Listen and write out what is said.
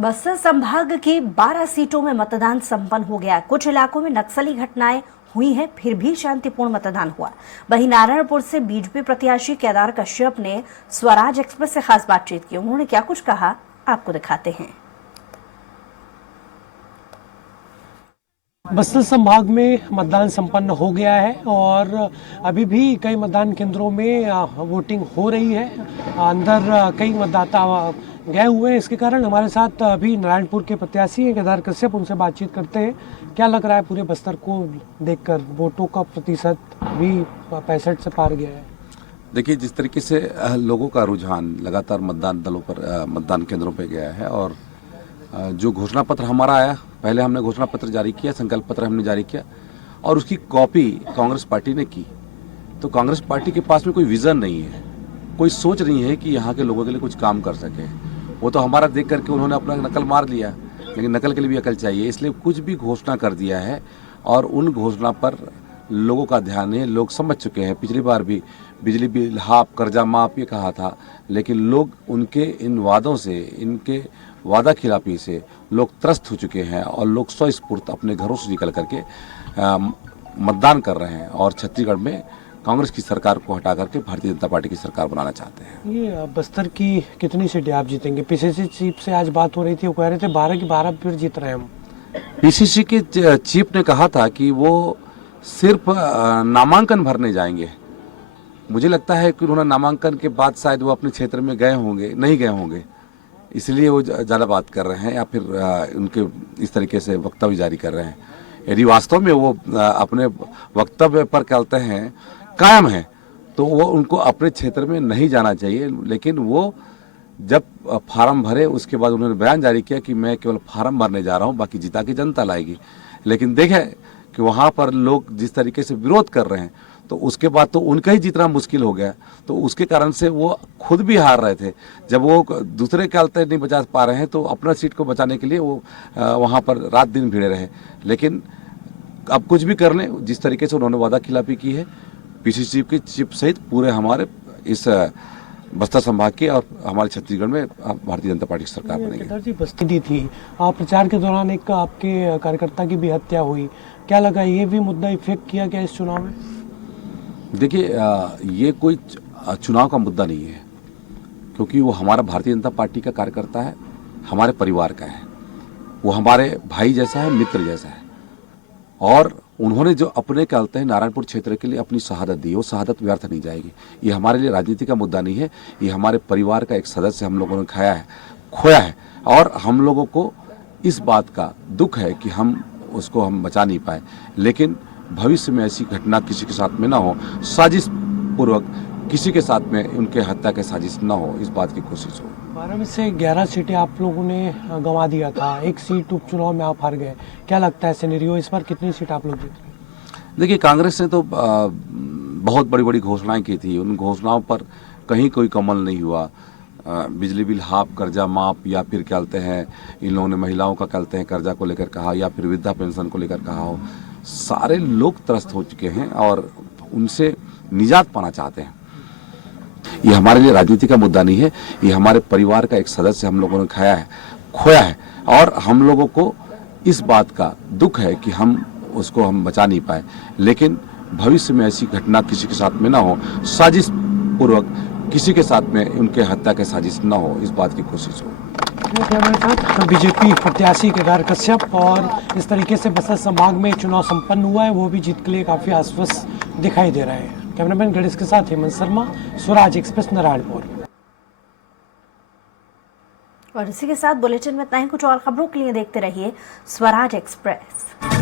बस्तर संभाग की 12 सीटों में मतदान संपन्न हो गया। कुछ इलाकों में नक्सली घटनाएं हुई हैं, फिर भी शांतिपूर्ण मतदान हुआ। वहीं नारायणपुर से बीजेपी प्रत्याशी केदार कश्यप ने स्वराज एक्सप्रेस से खास बातचीत की। उन्होंने क्या कुछ कहा, आपको दिखाते हैं। बस्तर संभाग में मतदान संपन्न हो गया है और अभी भी कई मतदान केंद्रों में वोटिंग हो रही है। अंदर कई मतदाता गए हुए हैं। इसके कारण हमारे साथ अभी नारायणपुर के प्रत्याशी हैं केदार कश्यप, उनसे बातचीत करते हैं। क्या लग रहा है पूरे बस्तर को देखकर, वोटों का प्रतिशत भी 65 से पार गया है? देखिए, जिस तरीके से लोगों का रुझान लगातार मतदान दलों पर, मतदान केंद्रों पर गया है और जो घोषणा पत्र हमारा आया, पहले हमने घोषणा पत्र जारी किया, संकल्प पत्र हमने जारी किया और उसकी कॉपी कांग्रेस पार्टी ने की। तो कांग्रेस पार्टी के पास में कोई विजन नहीं है, कोई सोच नहीं है कि यहाँ के लोगों के लिए कुछ काम कर सके। वो तो हमारा देख करके उन्होंने अपना नकल मार लिया, लेकिन नकल के लिए भी अकल चाहिए, इसलिए कुछ भी घोषणा कर दिया है और उन घोषणा पर लोगों का ध्यान है। लोग समझ चुके हैं। पिछली बार भी बिजली बिल हाफ, कर्जा माफ ये कहा था, लेकिन लोग उनके इन वादों से, इनके वादा खिलाफी से लोग त्रस्त हो चुके हैं और लोग स्वस्फूर्त अपने घरों से निकल करके मतदान कर रहे हैं और छत्तीसगढ़ में कांग्रेस की सरकार को हटा करके भारतीय जनता पार्टी की सरकार बनाना चाहते हैं। ये बस्तर की कितनी सीटें आप जीतेंगे? पीसीसी चीफ से आज बात हो रही थी, वो कह रहे थे 12 की 12 फिर जीत रहे हैं हम। पीसीसी के चीफ ने कहा था कि वो सिर्फ नामांकन भरने जाएंगे। मुझे लगता है कि उन्होंने नामांकन के बाद शायद वो अपने क्षेत्र में गए होंगे, नहीं गए होंगे, इसलिए वो ज़्यादा बात कर रहे हैं या फिर उनके इस तरीके से वक्तव्य जारी कर रहे हैं। यदि वास्तव में वो अपने वक्तव्य पर कहते हैं कायम है तो वो उनको अपने क्षेत्र में नहीं जाना चाहिए। लेकिन वो जब फार्म भरे उसके बाद उन्होंने बयान जारी किया कि मैं केवल फार्म भरने जा रहा हूँ, बाकी जिता की जनता लाएगी। लेकिन देखें कि वहाँ पर लोग जिस तरीके से विरोध कर रहे हैं तो उसके बाद तो उनका ही जीतना मुश्किल हो गया। तो उसके कारण से वो खुद भी हार रहे थे। जब वो दूसरे के अलते नहीं बचा पा रहे हैं तो अपना सीट को बचाने के लिए वो वहाँ पर रात दिन भिड़े रहे। लेकिन अब कुछ भी कर लें, जिस तरीके से उन्होंने वादा खिलाफी की है, पीसीसी की चीफ सहित पूरे हमारे इस बस्तर संभाग की और हमारे छत्तीसगढ़ में भारतीय जनता पार्टी की सरकार बनेगी। बस्ती दी थी प्रचार के दौरान, एक आपके कार्यकर्ता की भी हत्या हुई। क्या लगा, ये भी मुद्दा इफेक्ट किया क्या इस चुनाव में? देखिए, ये कोई चुनाव का मुद्दा नहीं है, क्योंकि वो हमारा भारतीय जनता पार्टी का कार्यकर्ता है, हमारे परिवार का है। वो हमारे भाई जैसा है, मित्र जैसा है और उन्होंने जो अपने कहते हैं नारायणपुर क्षेत्र के लिए अपनी शहादत दी, वो शहादत व्यर्थ नहीं जाएगी। ये हमारे लिए राजनीति का मुद्दा नहीं है, ये हमारे परिवार का एक सदस्य हम लोगों ने खोया है और हम लोगों को इस बात का दुख है कि हम बचा नहीं पाए। लेकिन भविष्य में ऐसी घटना किसी के साथ में ना हो, साजिश पूर्वक किसी के साथ में उनके हत्या के साजिश ना हो, इस बात की कोशिश हो। 12 में से 11 सीटें आप लोगों ने गंवा दिया था, एक सीट उपचुनाव में आप हार गए। क्या लगता है सिनेरियो, इस बार कितनी सीट आप लोग जीते? देखिए, कांग्रेस ने तो बहुत बड़ी बड़ी घोषणाएं की थी, उन घोषणाओं पर कहीं कोई कमल नहीं हुआ। बिजली बिल हाफ, कर्जा माफ, या फिर कहते हैं इन लोगों ने महिलाओं का कहते हैं कर्जा को लेकर कहा, या फिर वृद्धा पेंशन को लेकर कहा हो। सारे लोग त्रस्त हो चुके हैं और उनसे निजात पाना चाहते हैं। ये हमारे लिए राजनीति का मुद्दा नहीं है, ये हमारे परिवार का एक सदस्य हम लोगों ने खोया है और हम लोगों को इस बात का दुख है कि हम बचा नहीं पाए। लेकिन भविष्य में ऐसी घटना किसी के साथ में ना हो, साजिश पूर्वक किसी के साथ में उनके हत्या के साजिश ना हो, इस बात की कोशिश हो। हमारे साथ बीजेपी प्रत्याशी केदार कश्यप, और इस तरीके से बस्तर संभाग में चुनाव संपन्न हुआ है, वो भी जीत के लिए काफी आश्वस्त दिखाई दे रहे हैं। कैमरामैन गणेश के साथ हेमंत शर्मा, स्वराज एक्सप्रेस, नारायणपुर। और इसी के साथ बुलेटिन में इतना ही। कुछ और खबरों के लिए देखते रहिए स्वराज एक्सप्रेस।